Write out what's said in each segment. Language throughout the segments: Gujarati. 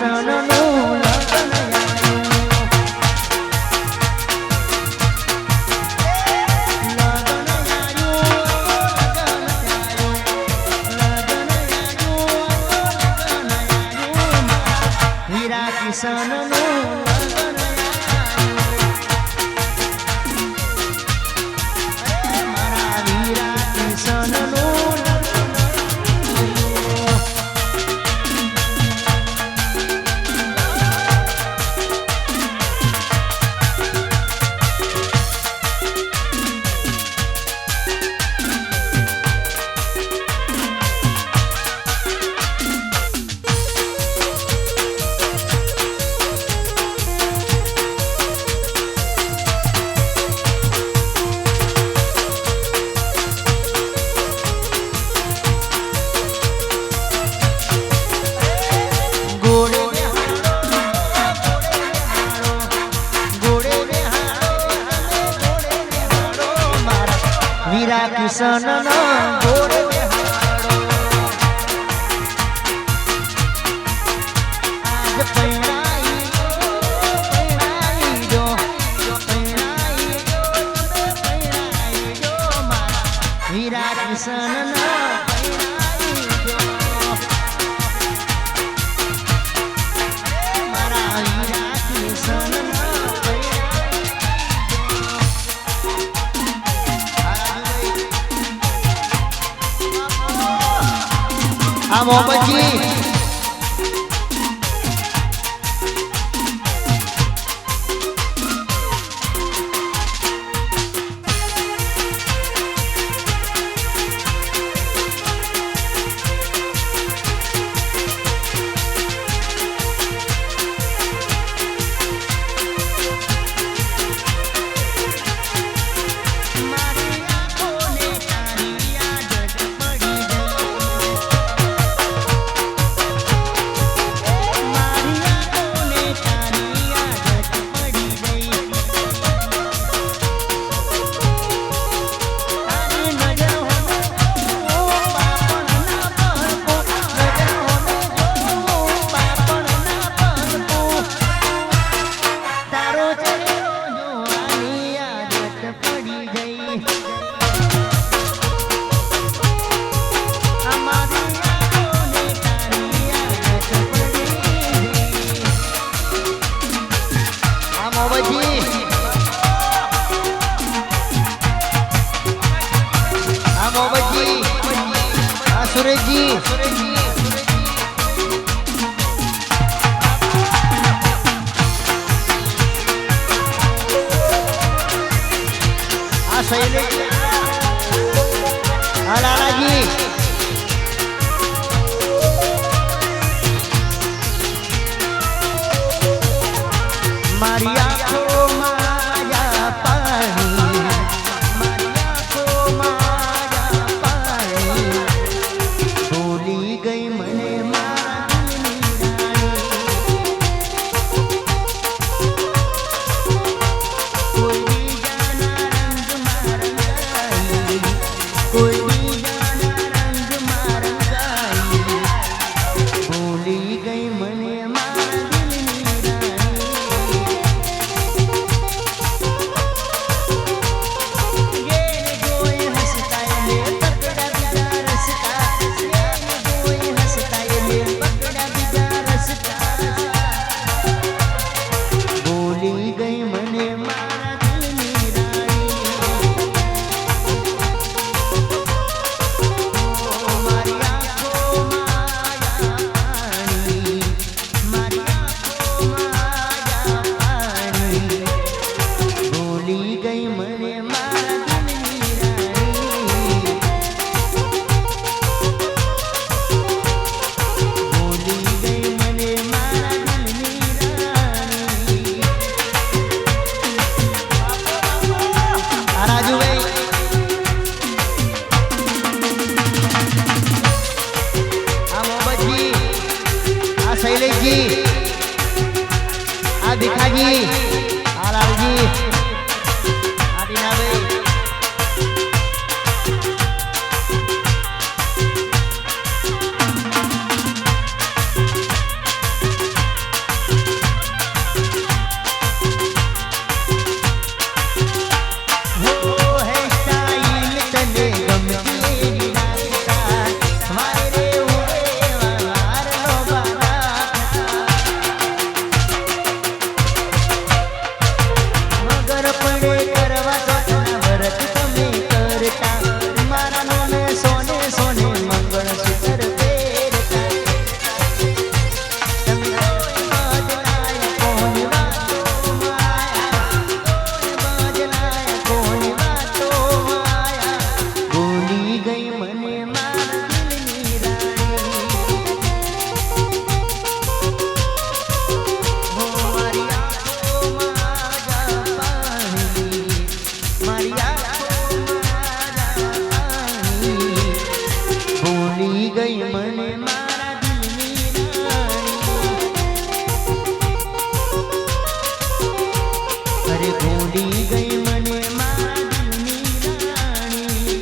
કિશનનું હીરા કિશનનું વીરા કિશનનો ઘોડે બેહાડો આજ પૈણાઈ જો મારા વીરા કિશનનો મારા વીરા કિશનનો આ મોહમ્મદજી સુરેશજી આ શૈલેષ આ લાલાજી મારી આંખો મારા પાણી મારી આંખો મારા પાણી ભૂલી ગઈ મને મારા કોઈ બીજાના રંગ મારંગાઈ કોઈ બીજાના રંગ મારંગાઈ ભૂલી ગઈ મને મારા શૈલેષજી આ ભીખાજી આ લાલજી આ ટીનાભાઈ ભૂલી ગઈ મને મારા દિલની રાણી અરે ભૂલી ગઈ મને મારા દિલની રાણી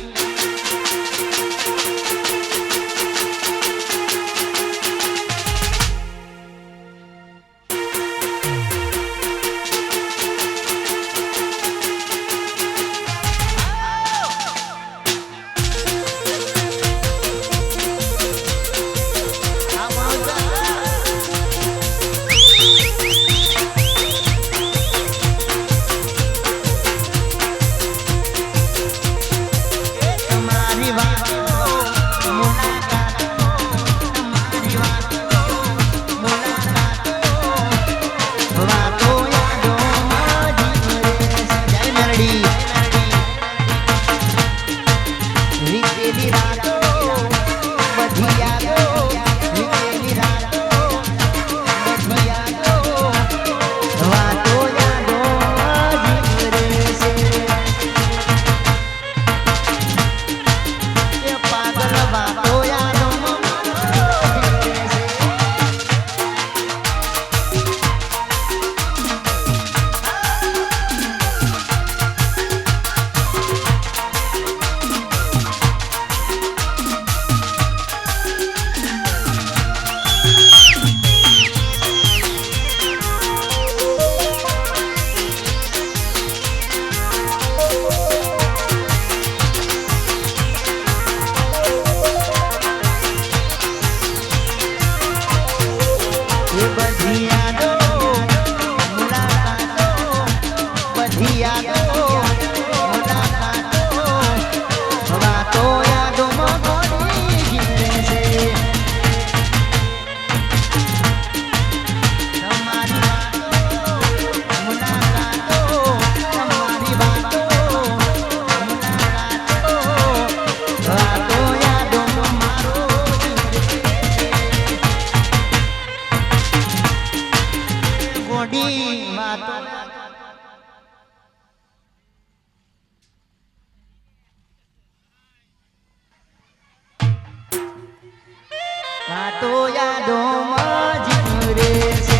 વાતો યાદોમાં જીવરે છે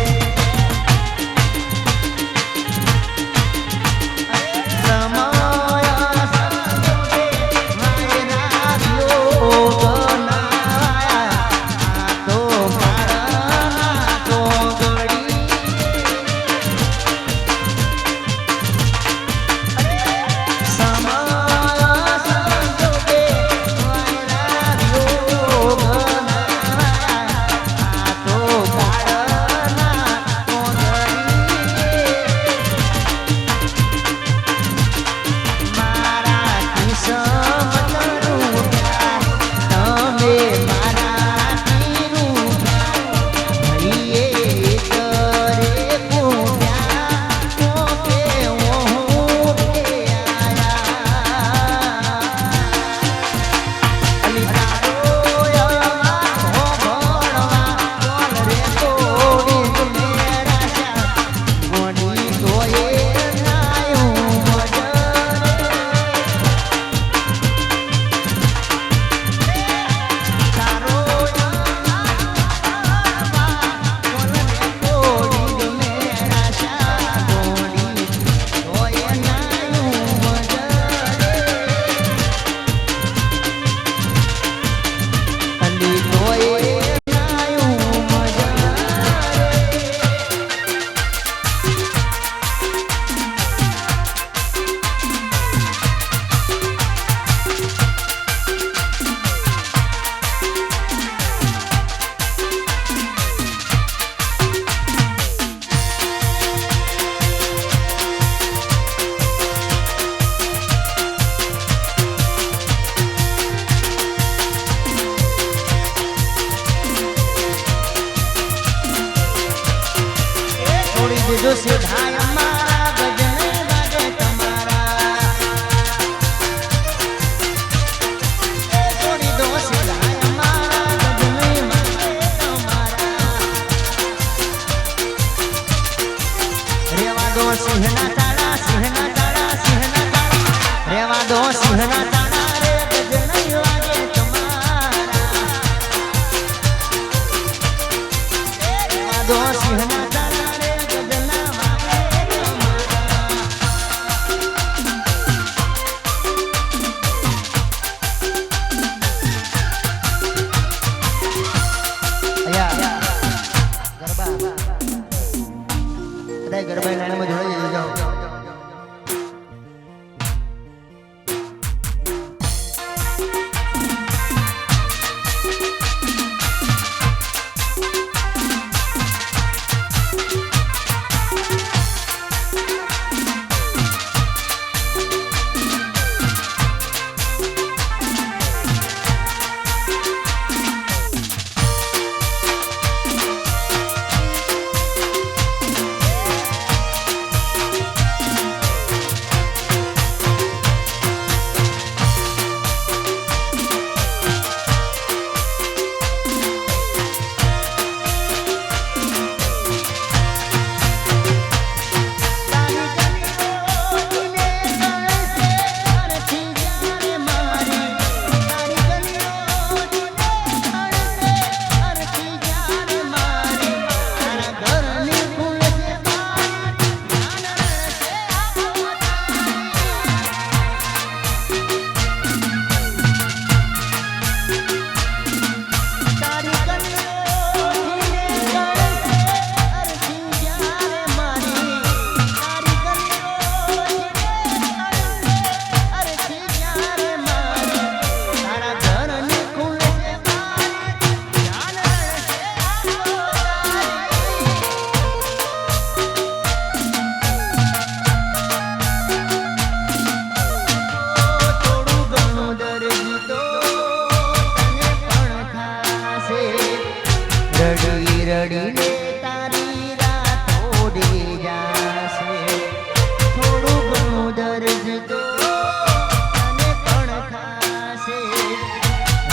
जो सिधाया मारा गजने वागे तुम्हारा थोड़ी दो सिधाया मारा गजने वागे तुम्हारा रेवा दो सिंहना ताड़ा सिंहना ताड़ा सिंहना ताड़ा रेवा दो सिंहना ताड़ा रे गजने वागे तुम्हारा દો સિંહના તારા રે ગગના મારે ગરબા ગરબા લાઈનમાં જોડાઈ જાઓ. રડી રડીને તારી રાતો દે જાશે થોડું ઘણું દર્દ તો તને પણ ખાશે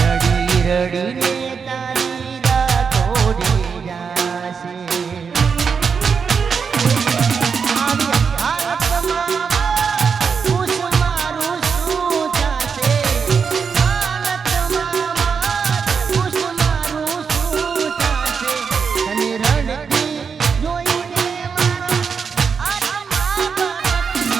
રડી રડીને તારી રાતો દે જાશે આવી હાલતમાં ખુશ મારું શું થશે હાલતમાં ખુશ મારું શું થશે તને રડતી જોઈને મારો આત્મા ભટકે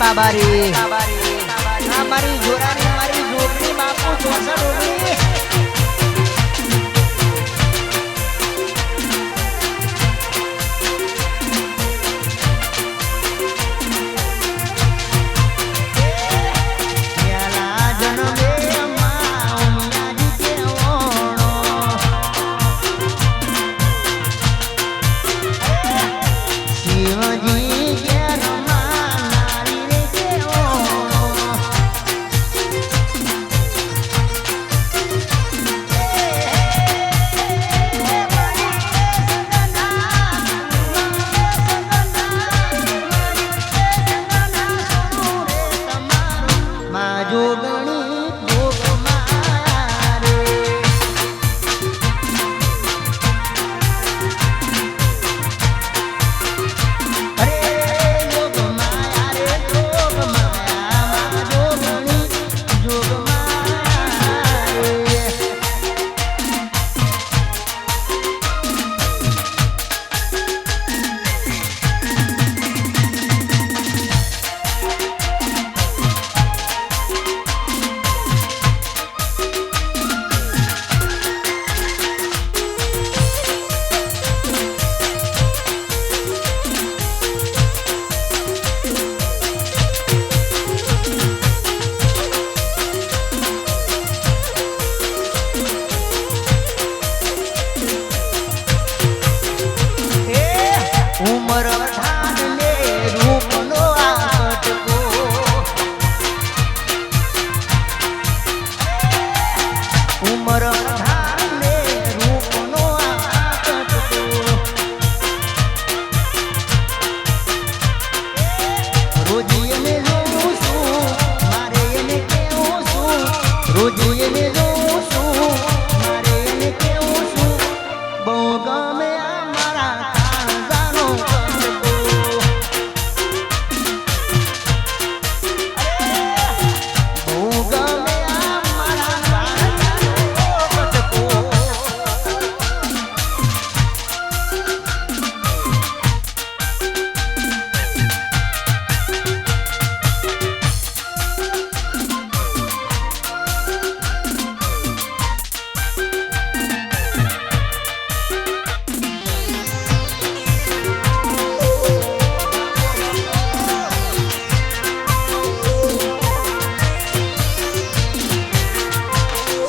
બાબારી મારી જોરાની મારી જોગની બાપુ ચોસઠ ઓગણી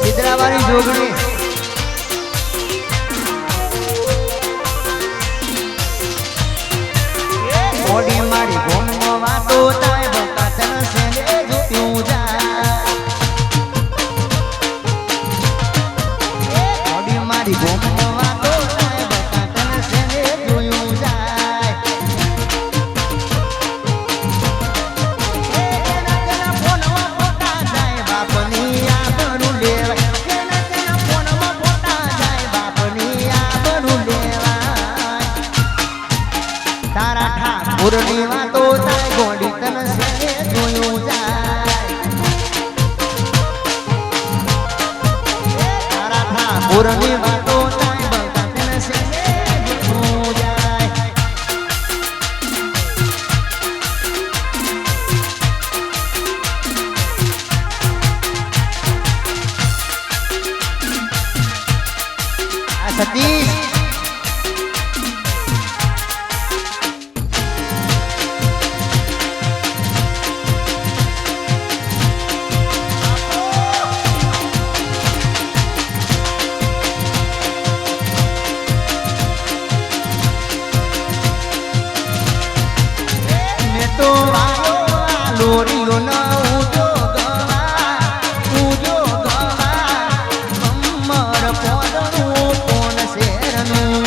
સિદ્રાવાળી જોગણી ઓડી મારી ગોમો વાતો તાય બકાતન સેને જોયું જાય ઓડી મારી ગોમો વાતો તાય બકાતન સેને જોયું જાય એના ફોનમાં ફોટા જાય બાપની આબરૂ લેવાય એના ફોનમાં ફોટા જાય બાપની આબરૂ લેવાય તારા ઠાકોરની વાતો થાય ગોડી તન સેને જોયું જાય તારા ઠાકોરની વાતો થાય બકાતન સેને જોયું જાય આ સતીશ મેં તો આ લોરીઓનો ઉજો ગવા મમ્મર પોદનું કોણ શેરનું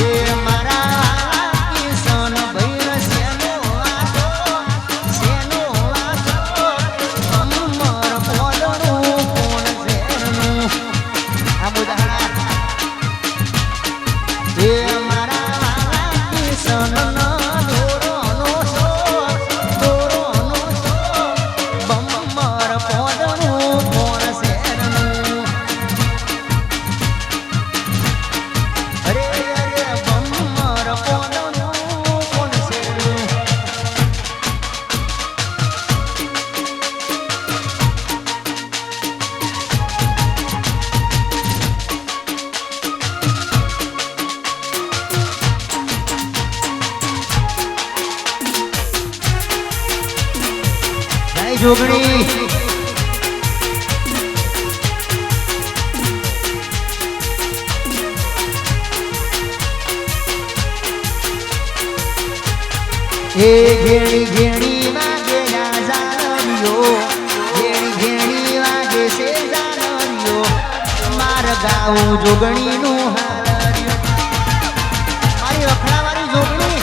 એ મારા કિશન ભૈર શેનો આસો મમ્મર પોદનું કોણ શેરનું આ બુધાણા એ મારા કિશન જોગણી એ ઘેણી ઘેણી વાગે ના જાણ્યો ઘેણી ઘેણી વાગે છે જાણ્યો માર ગાઉં જોગણીનું હાર્યો મારી વખડાવાળી જોગણી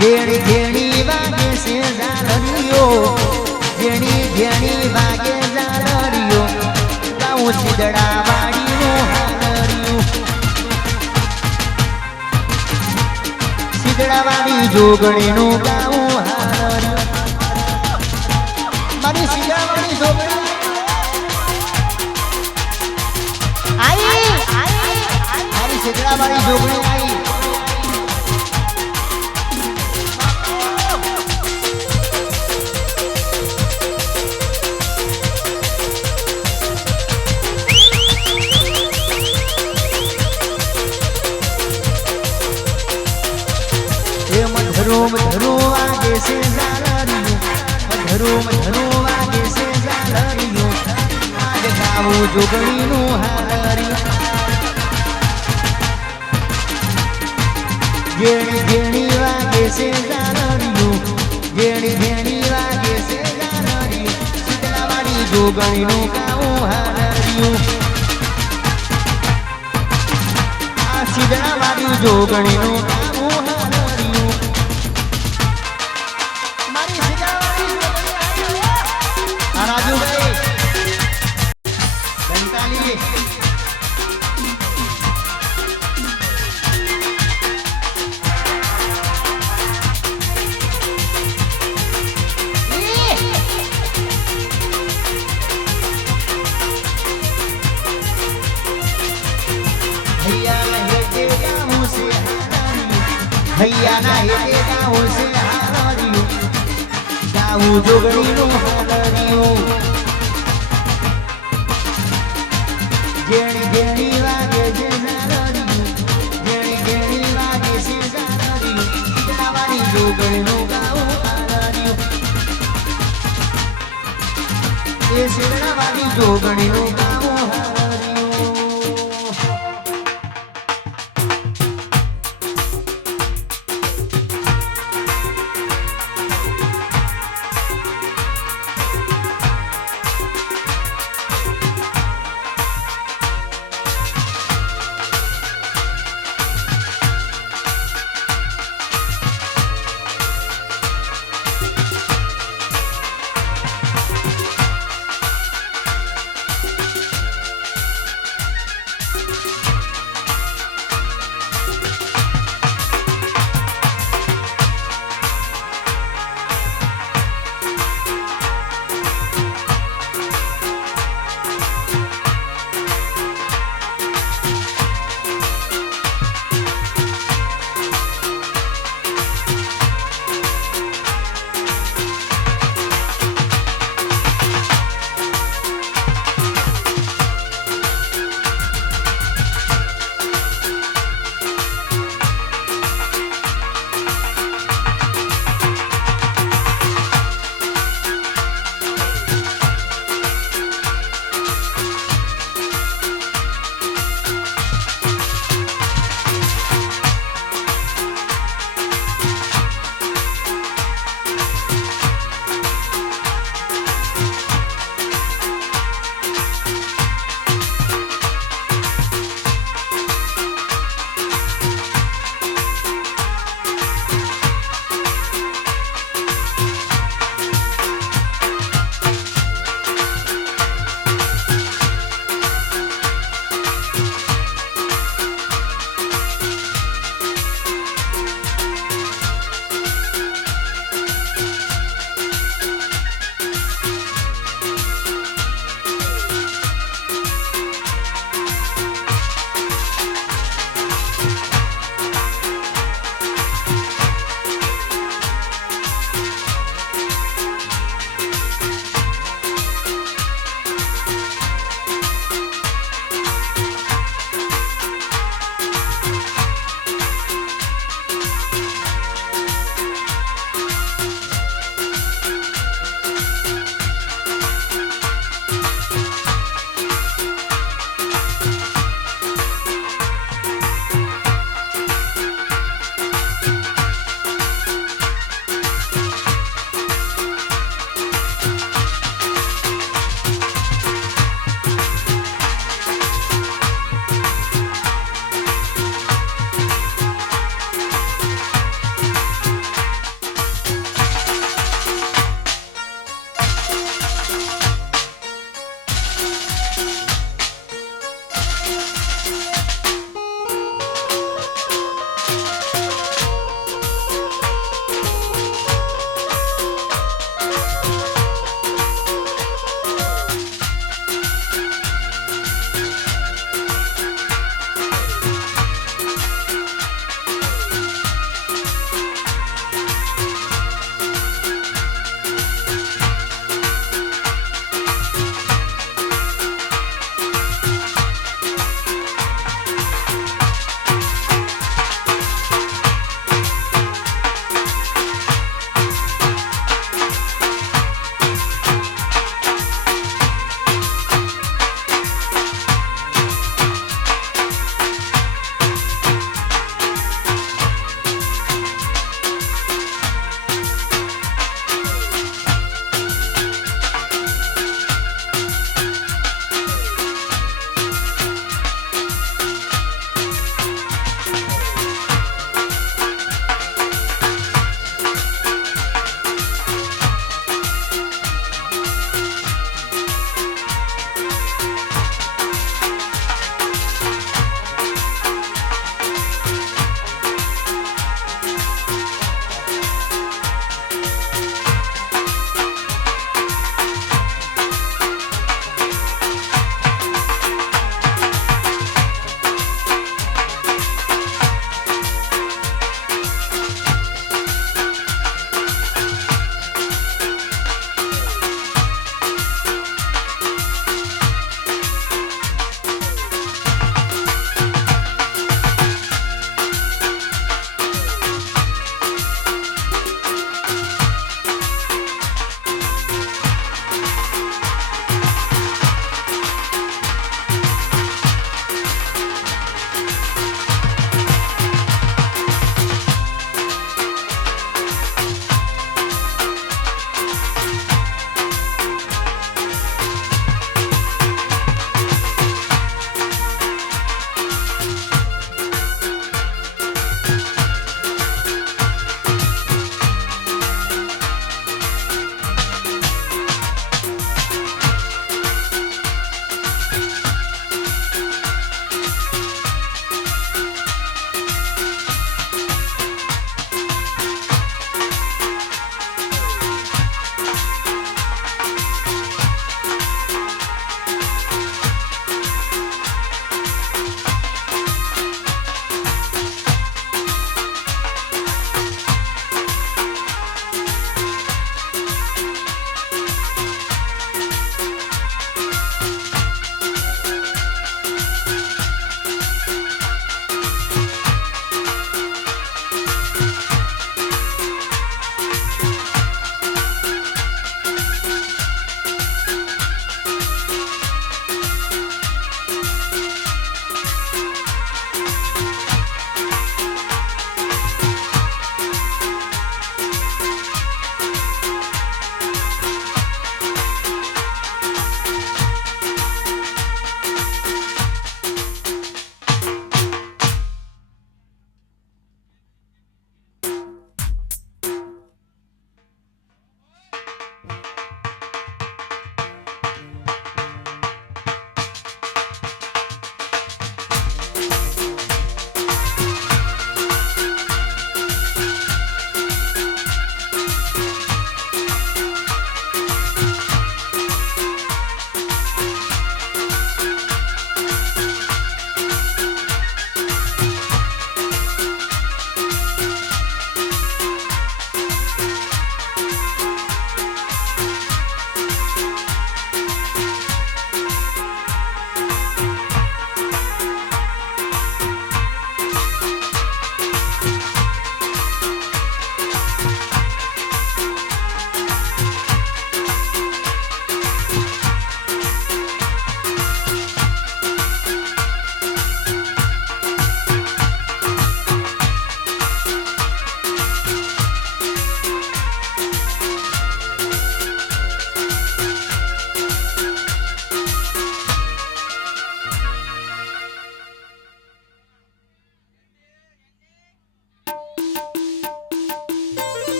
ઘેણી ઘેણી વાગે છે જાણ્યો ઘેણી ઘેણી વાગે જાણ્યો ગાઉં સીધડા વાળીનું હાર્યું સીધડાવાળી જોગણીનું ગાઉં હાર્યું મારી સીધડાવાળી જોગણી મારી સીધડાવાળી જોગણી આવી મધરું વાગે છે ઝાલરિયું મધરું વાગે છે ઝાલરિયું આજ ગાવું જોગણીનું હાલરિયું ઘેણી ઘેણી વાગે છે ઝાલરિયું ઘેણી ઘેણી વાગે છે ઝાલરિયું સીધડાવાળી જોગણીનું ગાવું હાલરિયું આ સીધડાવાળી જોગણીનું ગાવું રાજુભાઈ બંકાલી ભૈયા ના હેતે ગાવું છે હાલરિયું ગાવું જોગણીનું હાલરિયું ઘેણી ઘેણી વાગે છે ઝાલરિયું ઘેણી ઘેણી વાગે છે ઝાલરિયું સીધડાવાળી જોગણીનું ગાવું હાલરિયું એ સીધડાવાળી જોગણીનું ગાવું હાલરિયું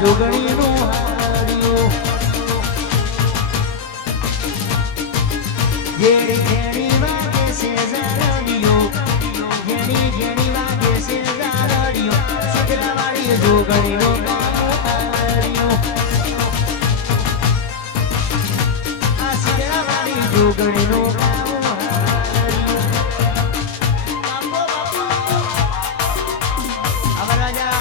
જોગણીનું હાર્યું જેડી જેડી વાગે છે ઝારડિયો જેડી જેડી વાગે છે ઝારડિયો સગરાવાળી જોગણીનું ગાવું હાર્યું આ સગરાવાળી જોગણીનું ગાવું હાર્યું બાપો બાપો અમરાજા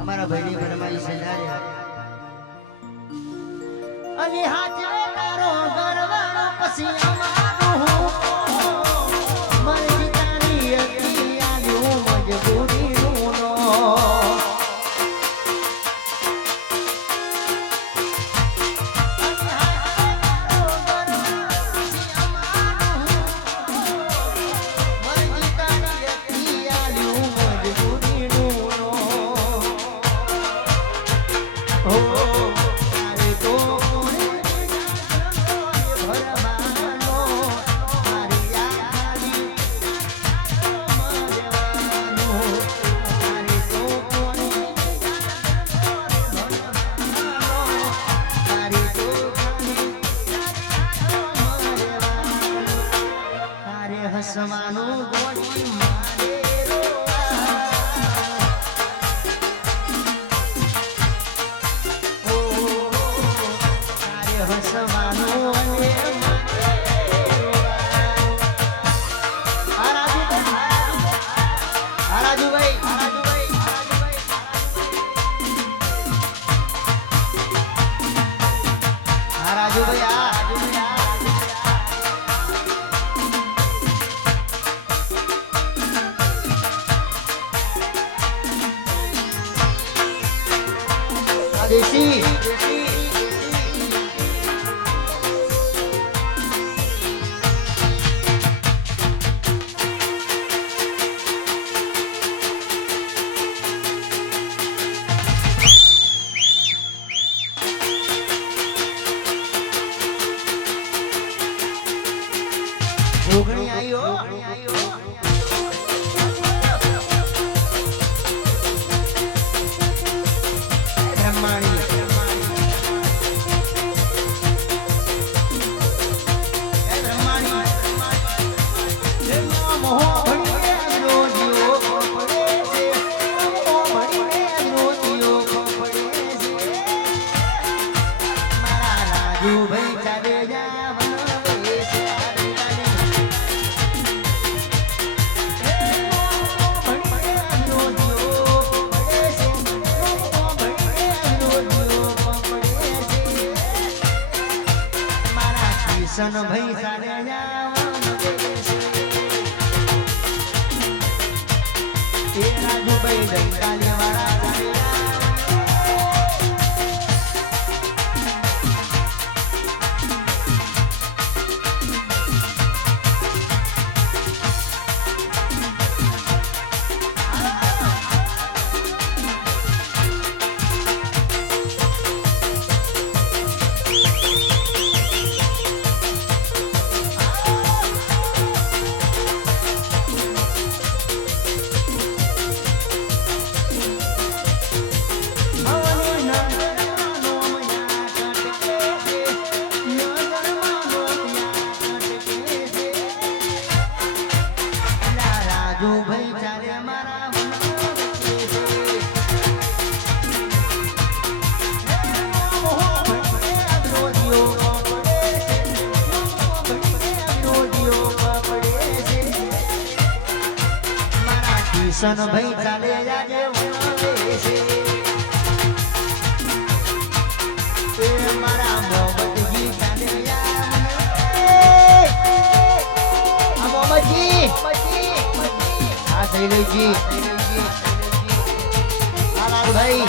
અમારા ભાઈની ફરમાઈશ છે અને હાજે તારો ગરવા પછી અમારું મરજી તારી હતી આલ્યું મજબૂરીનું નો હસવાનું ગોળી મારે હસવાનું અને રાજુભાઈ દેશી જોગણી આયો सन भाई सारे तेरा जो भाई डंकाले वाला सन भाई चाले जाजे मारा मोहम्मद जी चाले मोहम्मद जी हाँ सही जी भाई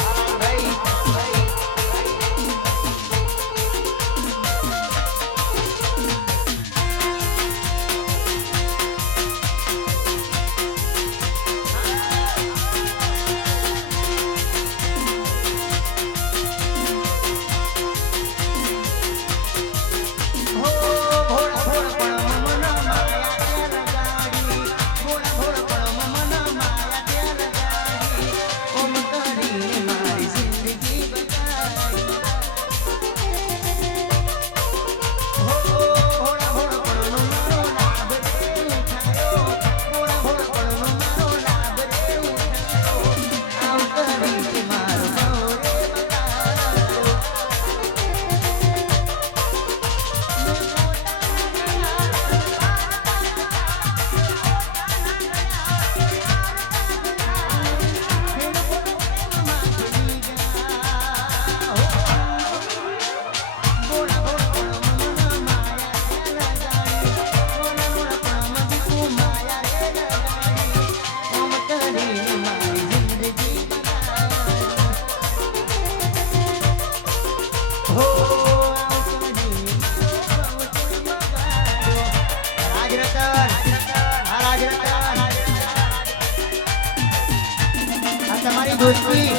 દોસ્તી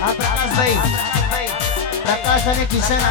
આ પ્રકાશ અને કિશન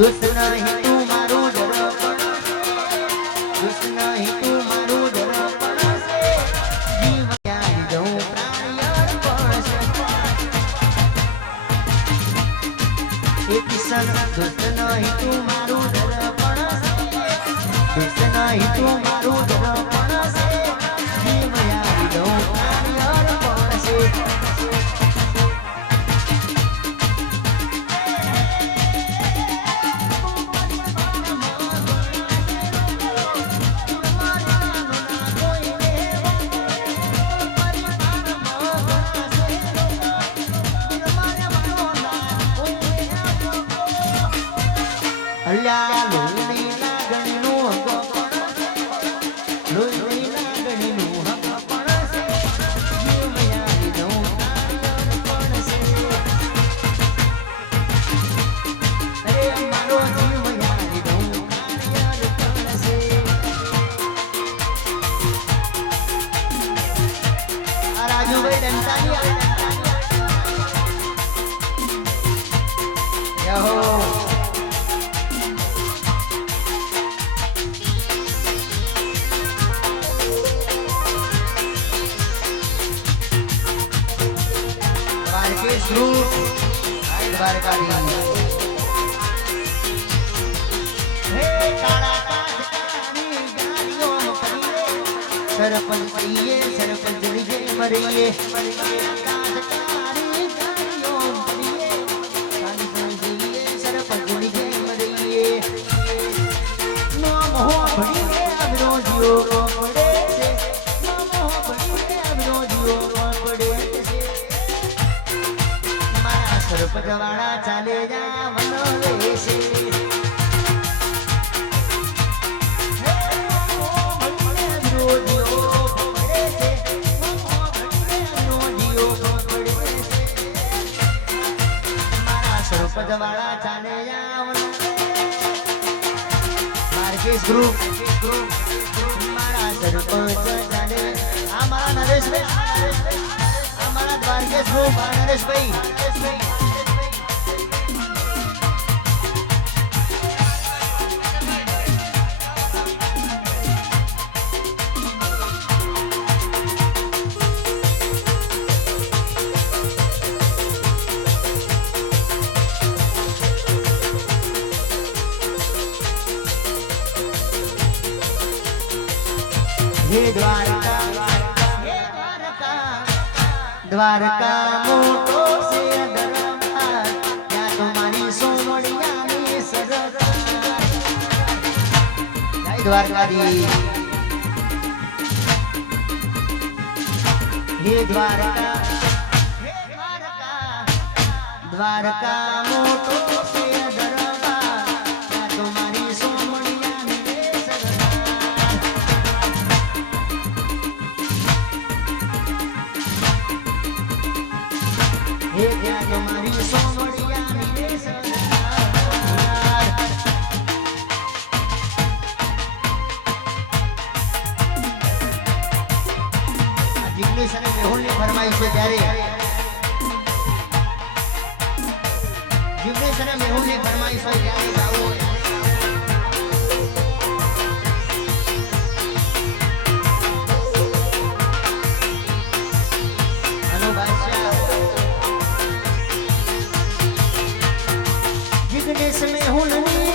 દુષ્ટ નહીં તું મારું દર્પણ દુષ્ટ નહીં તું મારું દર્પણ જીવ ક્યાં દઉં પ્રાણ અર્પણ એ કિશન દુષ્ટ નહીં તું મારું દર્પણ દુષ્ટ નહીં તું મારું દર્પણ જીવ ક્યાં દઉં પ્રાણ અર્પણ અલ્યા લોહીની લાગણીનું હકપણ લોહીની લાગણીનું હકપણ છે જીવ યારી દઉં તારણ છે અરે મારો જીવ યારી દઉં તારણ છે આ રાજુભાઈ ડંટાની યહો સરપંચ પડીએ સરપંચ લીધે મરીએ સરપંચ લીધે મરીએ નો મોહ ભણીએ વિરોધીઓ પડે છે નો મોહ ભણીએ વિરોધીઓ પડે છે મારા સરપંચ વાળા ચાલે જાવનો લેશે પદવાળા ચાલે માર્કેશ ગ્રુપ મારા સરપંચ ચાલે આ મારા નરેશભાઈ આ મારા દ્વારકેશ ગ્રુપ આ નરેશભાઈ हे द्वारका द्वारका मोटो से दरबार या तुम्हारी सोमड़िया में દ્વારકાધીશ હે દ્વારકા દ્વારકા મોટો છે દરબાર ત્યાં તો મારી સોમણિયાની રે સરદાર હે ત્યાં તો મારી સોમણિયાની રે સરદાર જિગ્નેશ અને મેહુલની ફરમાઈશ છે ત્યારે જિગ્નેશ અને મેહુલની ફરમાઈશ હોય ત્યારે ગાવું અનુ બાદશાહ જિગ્નેશ મેહુલની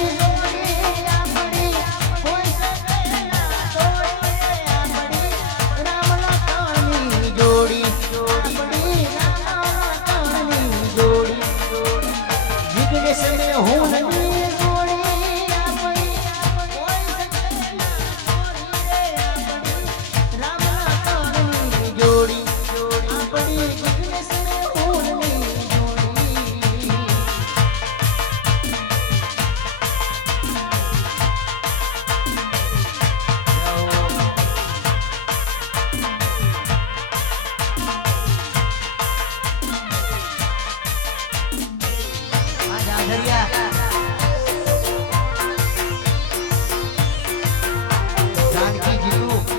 जानकी जीतू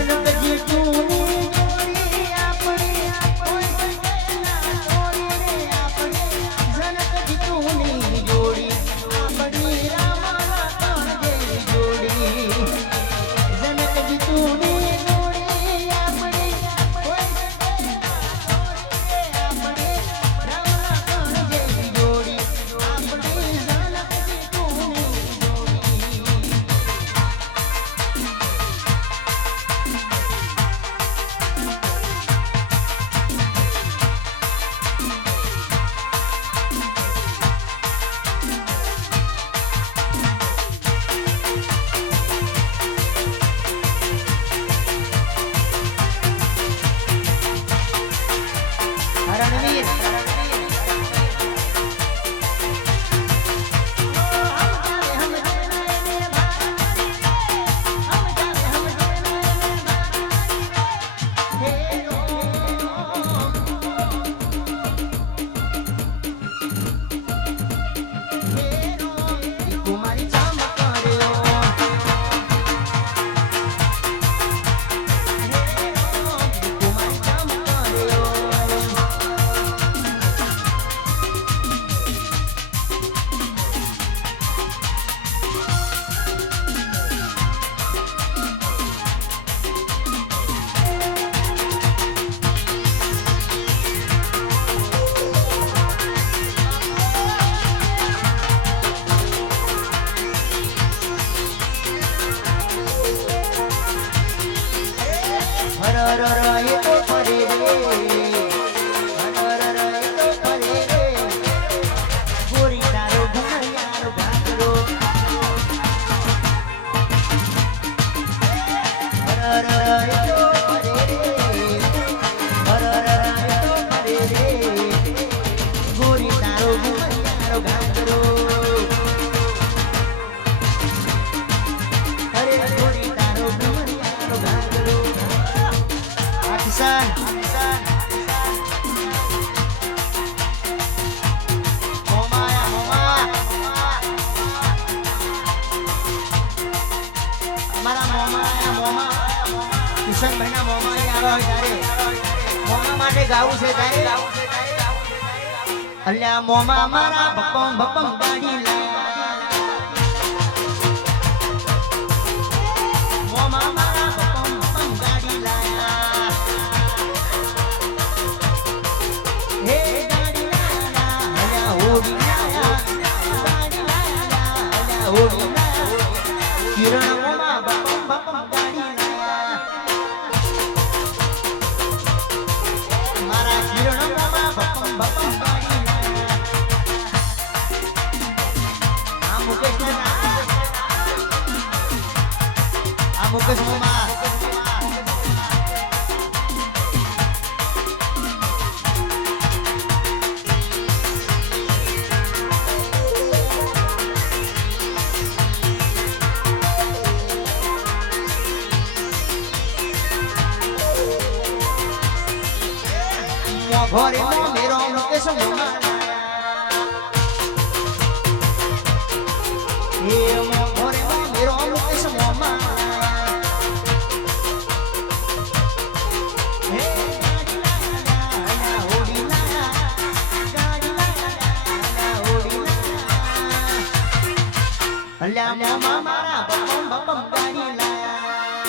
जनक जीतू Hare Hare હોય ત્યારે મોમા માટે ગાવું છે ત્યારે અલ્યા મોમા મારા બપમ બપમ ગાડી લાયા મોમા મારા બપમ બપમ ગાડી લાયા હે ગાડી લાયા અલ્યા હોડી લાયા ગાડી લાયા અલ્યા હોડી લાયા કિરણ મોમા બપમ બપમ ગાડી લાયા મારા કિરણ મોમા બપમ બપમ ગાડી મુકેશ મોમા ઘરે મેરો મુકેશ મોમા એ ઘરે મેરો મુકેશ મોમા અલ્યા મોમા મારા બપમ બપમ ગાડી લાયા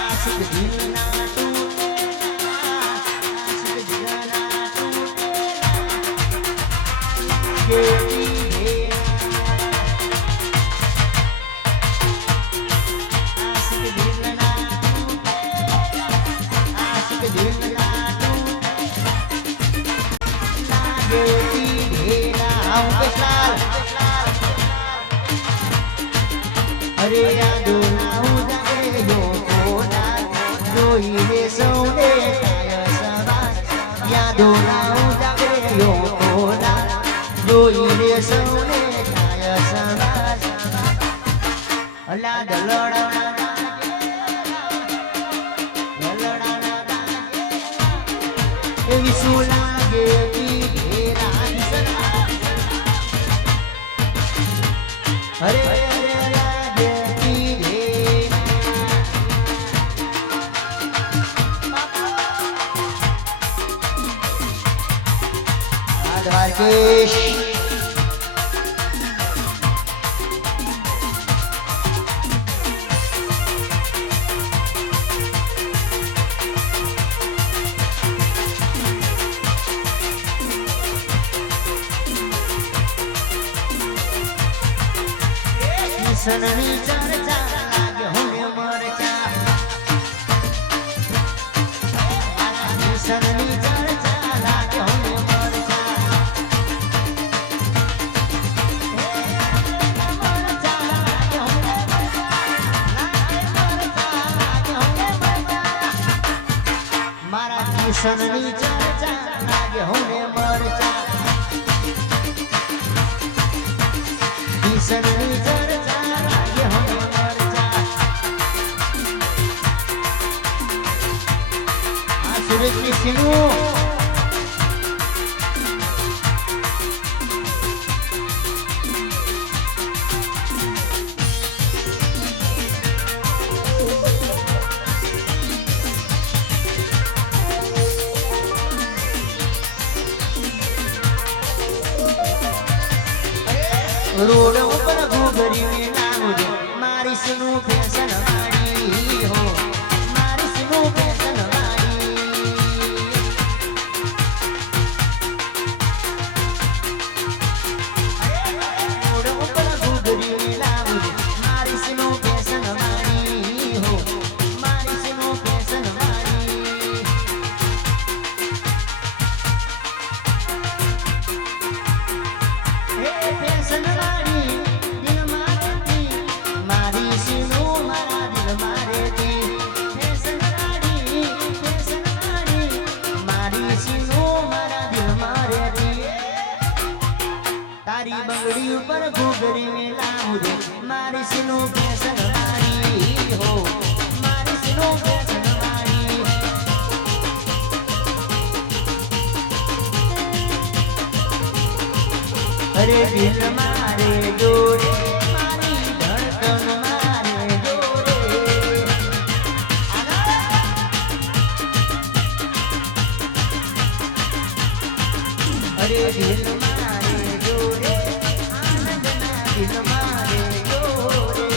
આશિક દિલના તૂટેલા આશિક દિલના તૂટેલા કેતી આશિક દિલના તૂટેલા આશિક દિલના તૂટેલા કેતી અરે યાદો લાઉ જાગે યો કોના જોઈને સૌને થાય સવાસ યાદો લાઉ જાગે યો કોના જોઈને સૌને થાય સવાસ અલા દલડા એવી શું લાગે અરે દ્વારકેશ સનની ચર્ચા લાગે હોને મરચા સનની ચર્ચા લાગે હોને મરચા મારા કિશનની ચર્ચા લાગે હોને મરચા કિશનની ચર્ચા સુરેશની સિંહુ રોડ ઉપર ઘૂઘરી લાવું મારી સનું ફેશન વાળી હો મારી સનું ફેશન તારી બંગડી ઉપર ઘૂઘરી મેલાવું રે મારી સિનો ફેશન વાળી હો મારી સિનો ફેશન વાળી અરે દિલ મારે જોડે મારી ધડકન મારે જોડે અરે દિલ મારે જોરે આનંદના દિલ મારે જોરે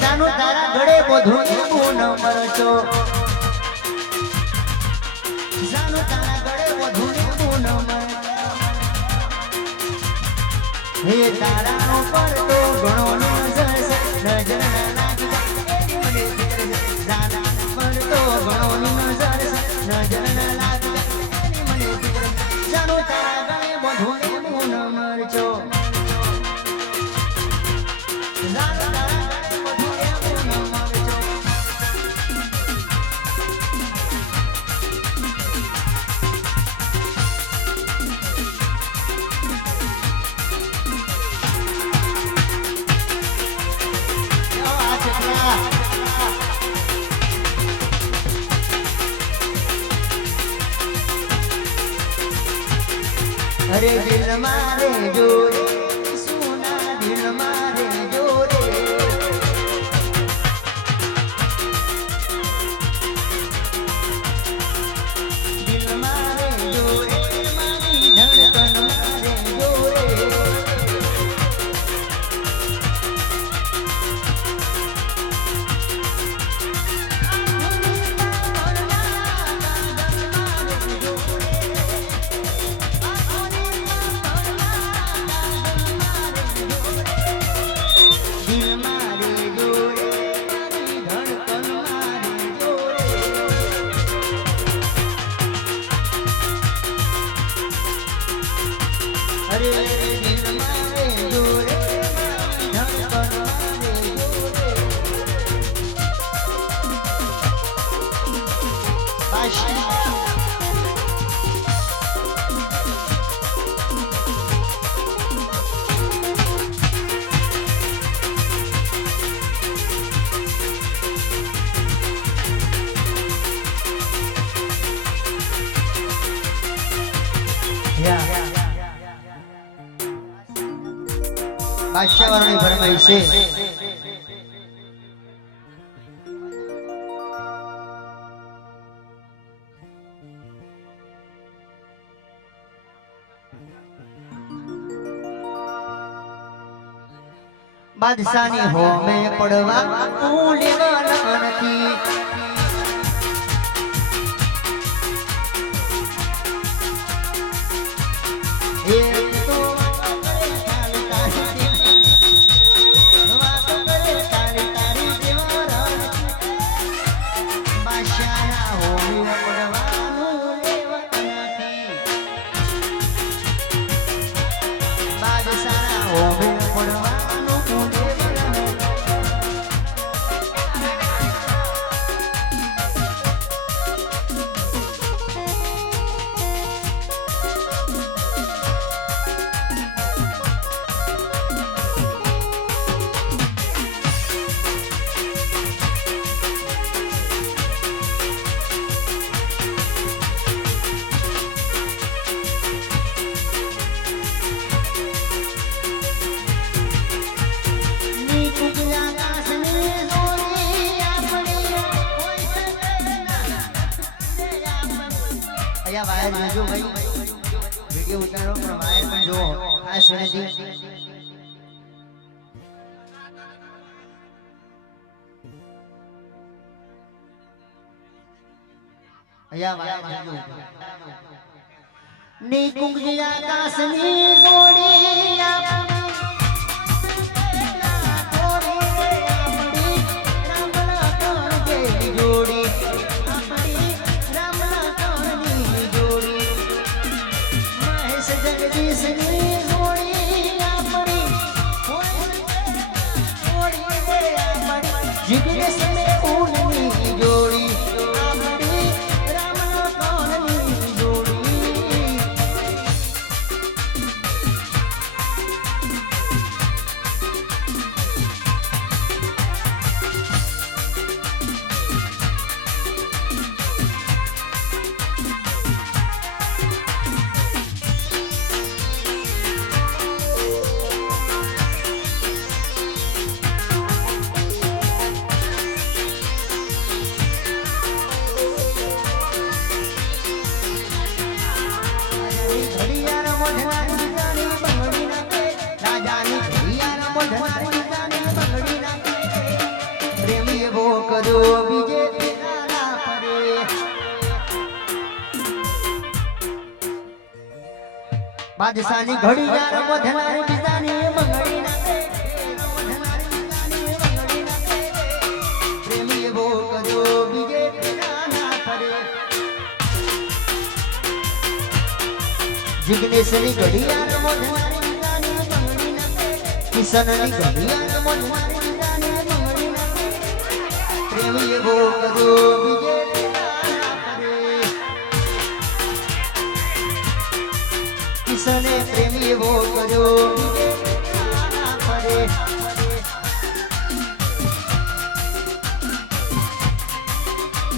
જાનું તારા ગળે બોધું એવું ન મરચો જાનું તારા ગળે બોધું એવું ન મરચો હે તારા ઉપર તો ઘણો નજર છે નજર ના લાગી જાય મને ફિકર છે જાના પર તો ઘણો નજર છે નજર ના લાગી જાય મને ફિકર જાનું તારા ગળે બોધું એવું ન મરચો જાનું અરે દિલ મારે જોરે સોના દિલ મારે જોરે દિલ મારે જોરે મારી ધડકન મારે જોરે બાદશાહવાળાની ફરમાઈશ છે બાદશાહની હોમે પડવા હું લેવાના નથી અહીંયા વાયર જોજો ભાઈ વિડિયો ઉતારો પણ વાયર પણ જો ખાસ વિનંતી અહીંયા વાયર જોજો ની કુંગજી આકાશની જોડી આપણી બાદશાહની ઘડી યાર મોઢનારી બીજાની મંગળી નાખે પ્રેમી એવો કર્યો બીજે પેલા ના ફરે જિગ્નેશની ઘડી યાર મોઢનારી બીજાની મંગળી નાખે કિશનની ઘડી યાર મોઢનારી બીજાની મંગળી નાખે પ્રેમી એવો કર્યો બીજે કિશને પ્રેમી એવો કર્યો ફરે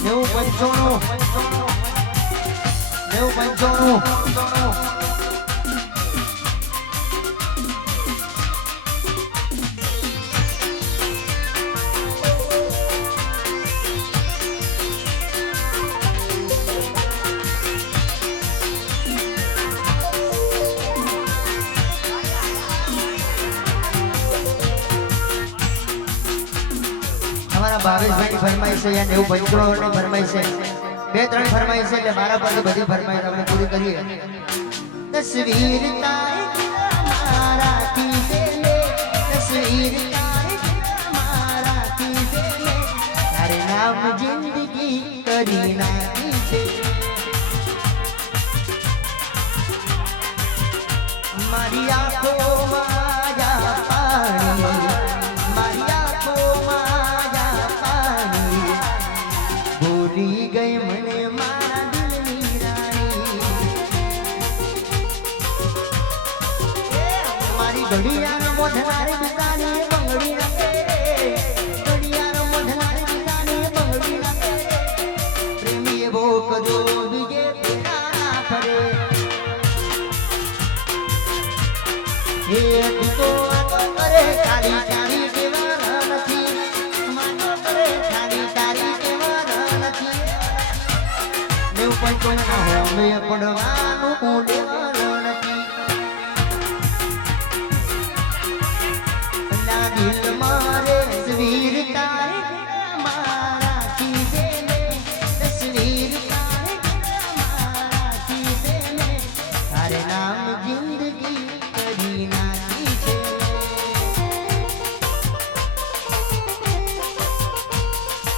નેવું પંચાણું ભાવેશભાઈની ફરમાઈશ છે યા 95 ની ફરમાઈશ છે બે ત્રણ ફરમાઈશ છે એટલે મારા પાસે બધી ફરમાઈશ આપણે પૂરી કરીએ તસવીર તારી મારા થી લે તસવીર તારી મારા થી લે તારે નામ જિંદગી કરી નાખી છે મારી આંખોમાં જા પાણી મારી આંખોમાં ગઈ મને મારા દિલની રાણી મારી ઘડિયાળ મોઢનારી બીજાની બંગડી નાખે ઘડિયાળ મોઢનારી બીજાની બંગડી નાખે પ્રેમી એવો કર્યો બીજે પેલા ફરે એ તો આતો કરે તારી તારી દેવાના નથી માનો કરે તારી તારી પણ અમે પડવાનું દેવાનું નથી ના દિલ મારે તસવીર તારી મારા થી લે તસવીર તારી મારા થી લે તારે નામ જિંદગી કરી નાખી છે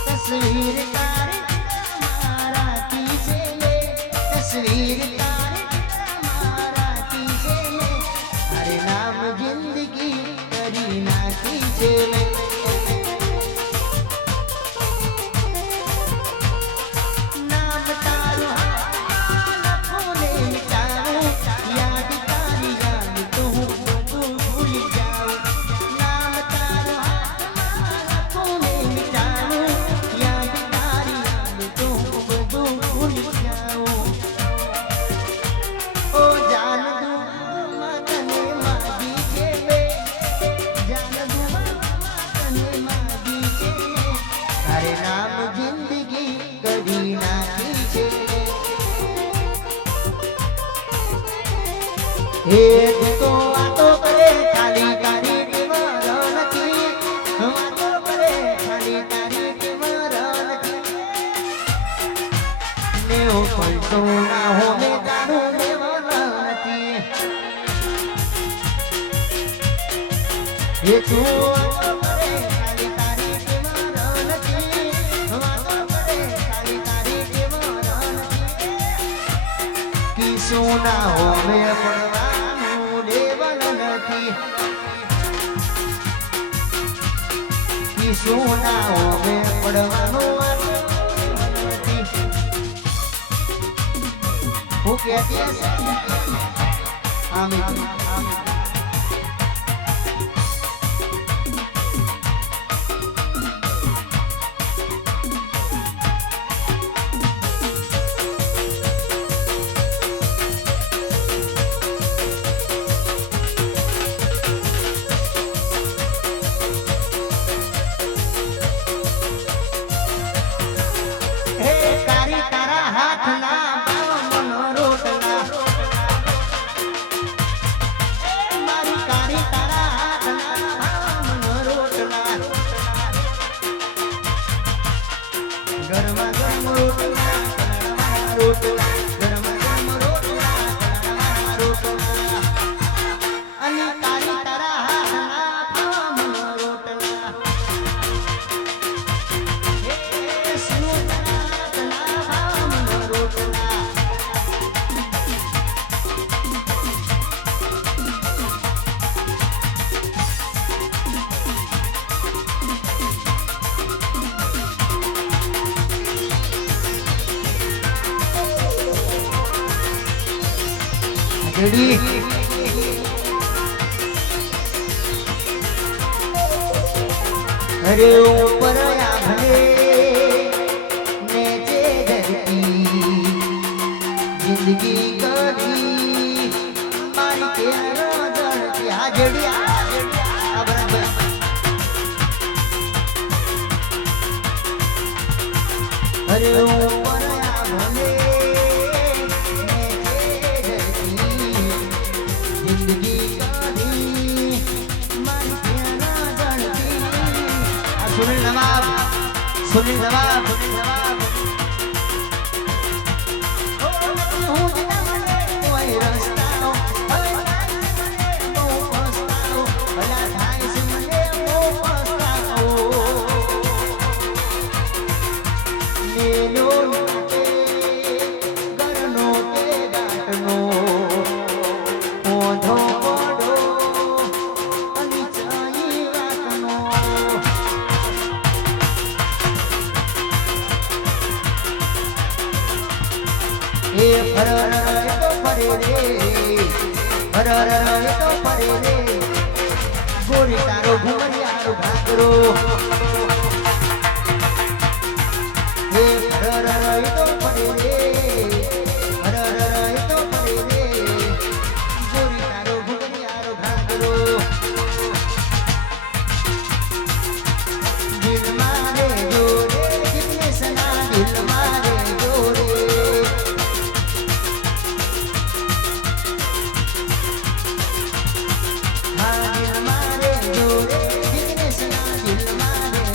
તસવીર તારી तस्वीर तारे હે તું તો વાતો કરે ખાલી તારી ટીમર નથી વાતો કરે ખાલી તારી ટીમર નથી ને ઓ પૈસો ના હો મે તારું લેવલ નથી હે તું વાતો કરે ખાલી તારી ટીમર નથી વાતો કરે ખાલી તારી ટીમર નથી કિશું ના હો મે પડવાનું લેવલ નથી કિશું ના હો મે પડવાનું નથી હું કહેતી હશે આમી રેડી અરે ઉપર આભલે નેચે ધરતી જિંદગી કરી મારી કેરો જળતી હાજડી આ બરાબર અરે ઉપર આભલે सुनील नवाब सुनील नवाब गोरी तारो घुमरियारो भागरो हे हरररय तो परे रे हरररय तो परे रे गोरी तारो घुमरियारो भागरो दिल मारे जोरे कितने सना दिल मारे जोरे हाँ दिल मारे जोरे कितने सना दिल मारे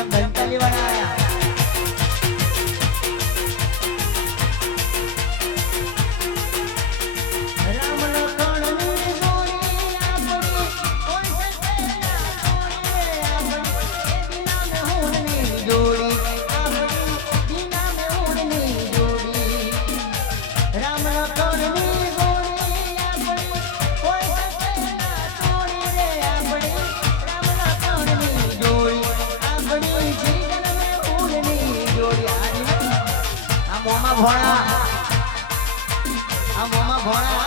એમ ધનતાલી વાળા આયા ભોળા આ મોમાં ભોળા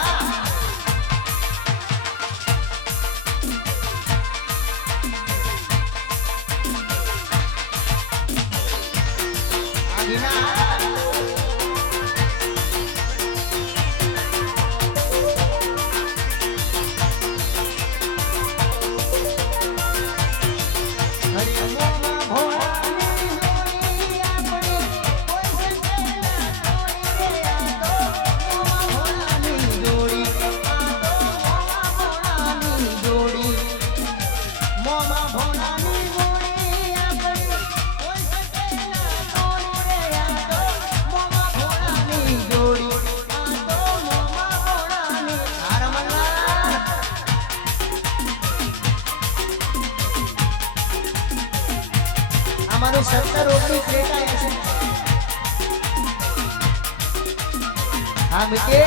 हमारे 70 रोटी प्लेट आया है हाँ मिटे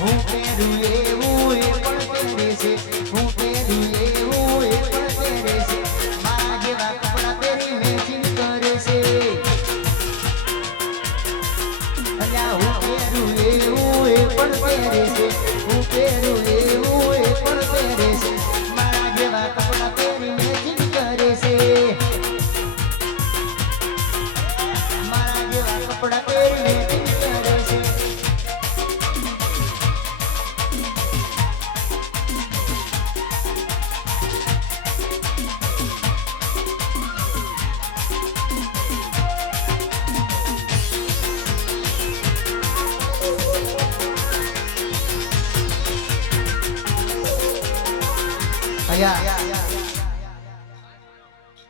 हूँ तेरू ये पण तेरे से हूँ तेरू ये पण तेरे से मारा जेवा कपड़ा तेरी मैचिंग करे से पण तेरे से हूँ तेरू ये पण तेरे से मारा जेवा कपड़ा तेरी मैचिंग करे से मारा जेवा कपड़ा तेरी मैचिंग करे से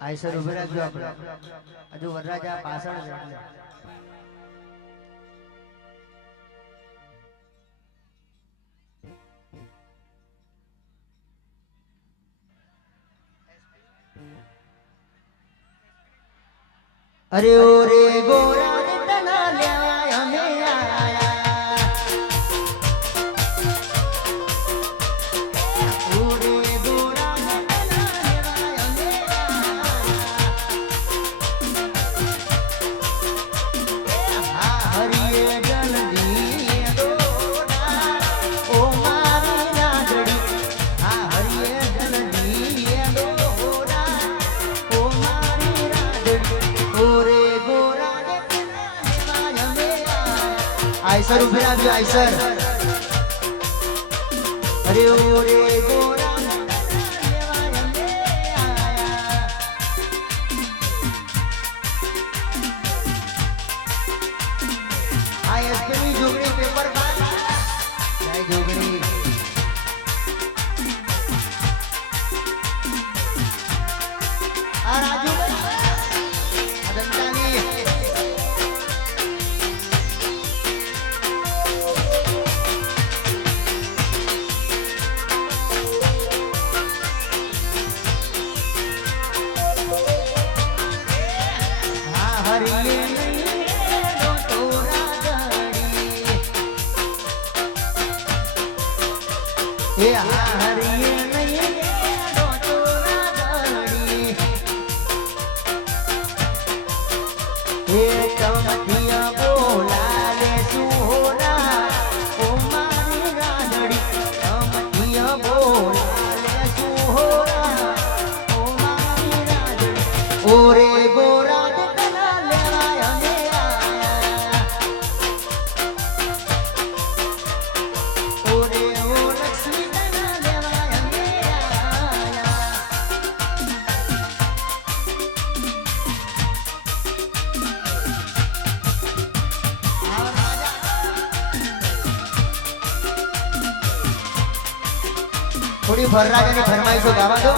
આઈસર ઉભી રાખજો આપણે હજુ વરરાજા પાછળ છે અરે ઓરે ગોરા ને તના લેવાય અમે આયા आइसर उभे राखજો आइसर अरे ओरे गोरा आईएसपी जोगणी पेपर बार जय जोगणी आ राजू अदंतानी પછી ફરરાજાની ફરમાઈશો ગાવા દો.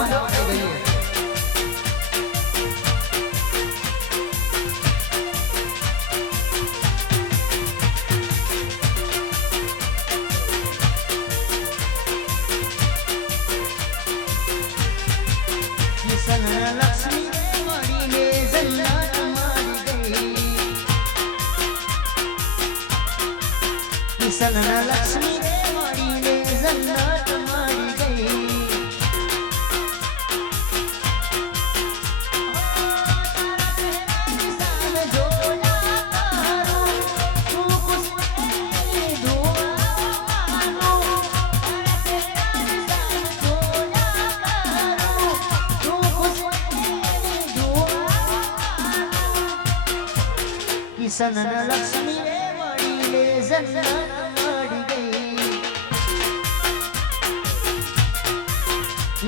સનના લક્ષ્મી ને મળીને જન્નત મળી ગઈ. સનના લક્ષ્મી ને મળીને જન્નત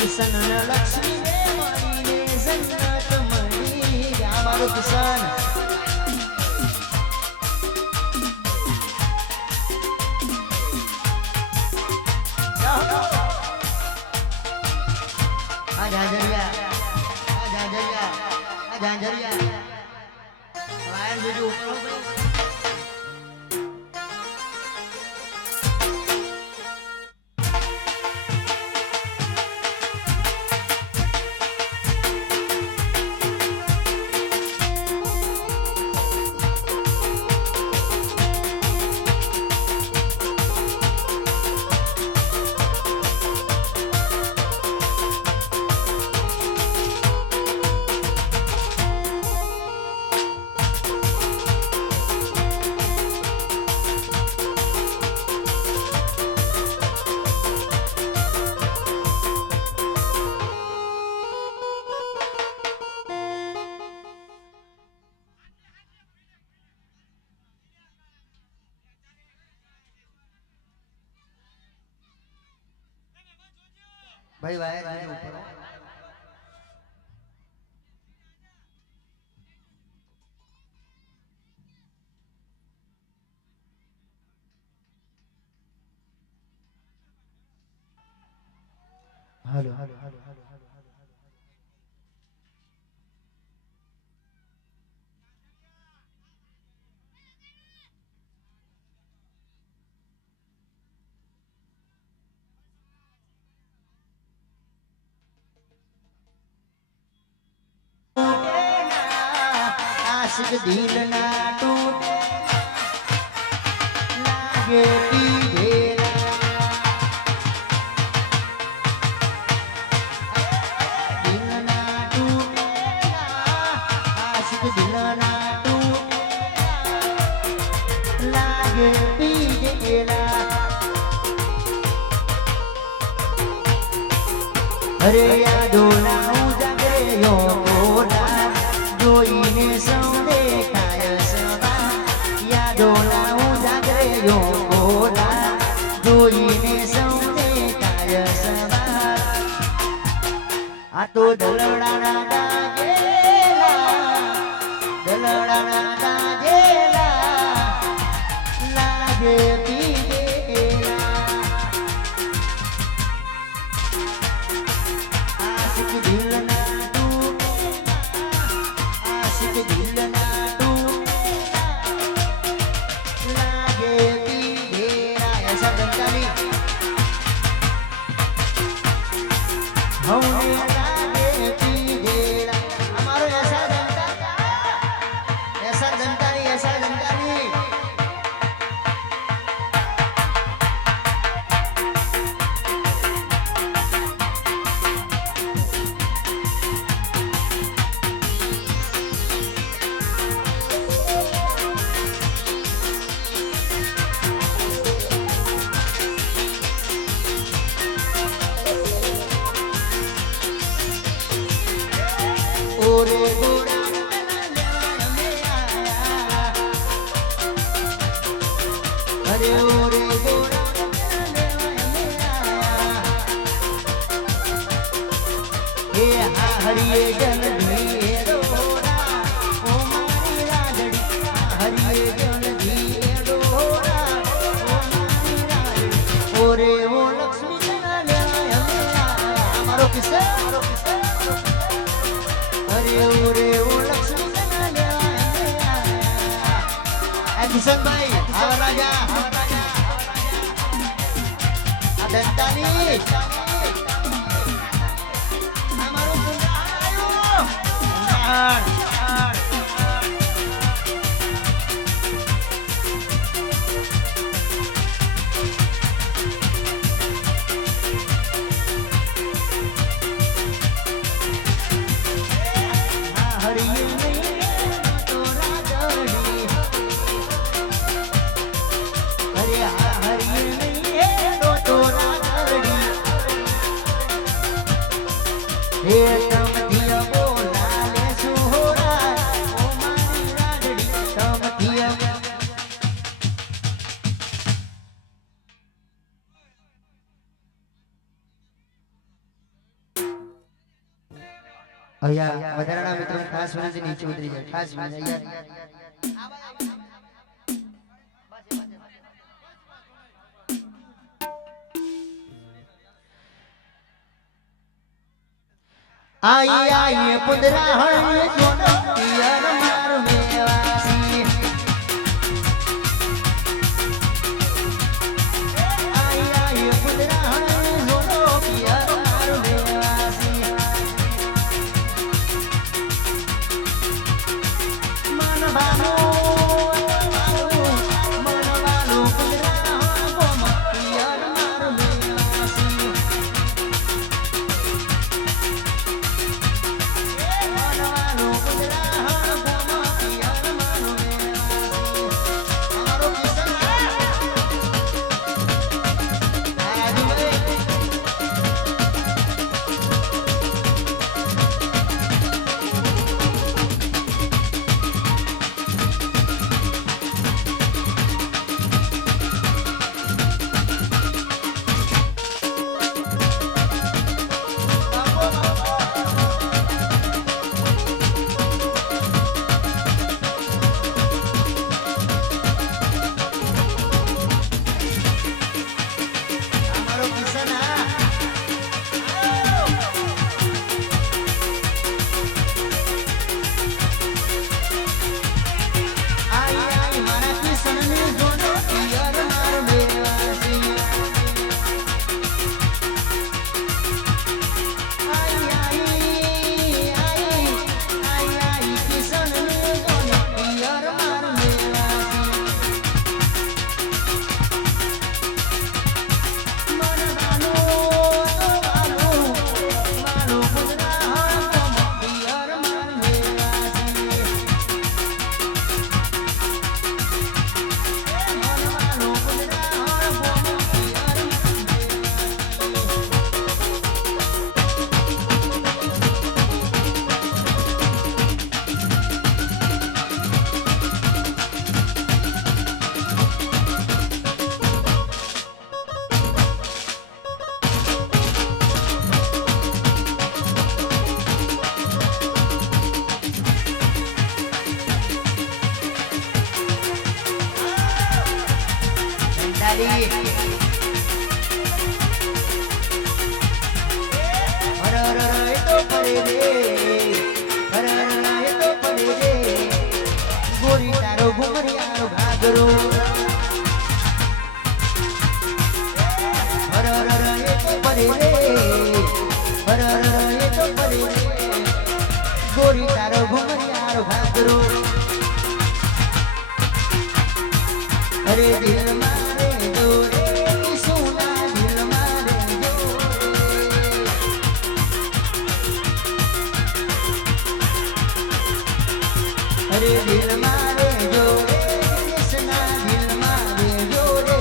કિશન લક્ષ્મી ને મળીને જન્નત મળી. અમારો કિશન આ ઝાંઝરિયા વાયર જોજો ઉપર ભાઈ વાયર જોજો ઉપર. હાલો હાલો હાલો હાલો आशिक दिल ना टूटे लागे पीढ़ेरा. दिल ना टूटे आशिक दिल ना टूटे लागे पीढ़ेरा. अरे यादो ना जागे यो कोला જોઈને સૌ દેખાય સવા. યાદો ના જાગરે યો ગોલા જોઈને સૌ દેખાય સવા. આ તો દલડાના ગાજેલા લાગે પીધેલા. આશિક દિલ ના દિલ ના લાગે પીધેરા. એસા દંતાની હવને લાગે પીધેરા. અમારો એસા દંતાની એસા દંતાની ઓરે ગોરા અરે ઓરે ગોરા એ હા હરિયે જલધી ડોરા ઓ મારી રાજડી. હરિયે જલધી ડોરા ઓ મારી રાજડી. ઓરે ઓ લક્ષ્મી ના લેવાય મારો કિસ્સા અરે ઓરે ઓ લક્ષ્મી લેવા કિશનભાઈ આવા રાજા આ દંતાની અમારો પુંડા આવ્યો અહીંયા વધારાના મિત્રો ખાસ વિનંતી નીચે ઉતરી જાય ખાસ વિનંતી આઈ આઈ પુદરા હણ જોનો પિયર મારો મેવાસી આઈ આઈ પુદરા હણ જોનો પિયર મારો મેવાસી મન બાનો પુદરા હણ ગોમ પિયર મારો મેવાસી ગોરી તારો ઘુમરિયાનો ઘાઘરો એ તો પરે રે એ તો પરે રે ગોરી તારો ઘુમરિયાનો ઘાઘરો અરે દિલ મારે દોરે સોના દિલ મારે અરે દિલ મારે જોરે સોના દિલ મારે જોરે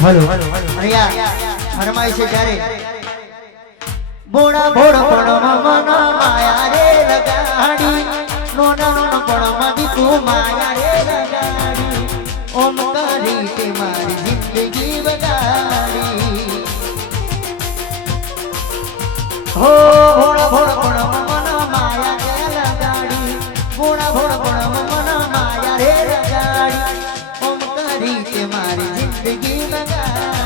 હલો અને યાર ફરમાય છે ત્યારે બોડા બોડા પણ મન માયા રે લગાડી નોના નોના પણ મદી તું માયા રે લગાડી ઓમ કરી તે મારી જિંદગી બગાડી હો ભોળા ભોળા પણ મન માયા રે લગાડી ભોળા ભોળા પણ મન માયા રે લગાડી ઓમ કરી તે મારી જિંદગી બગાડી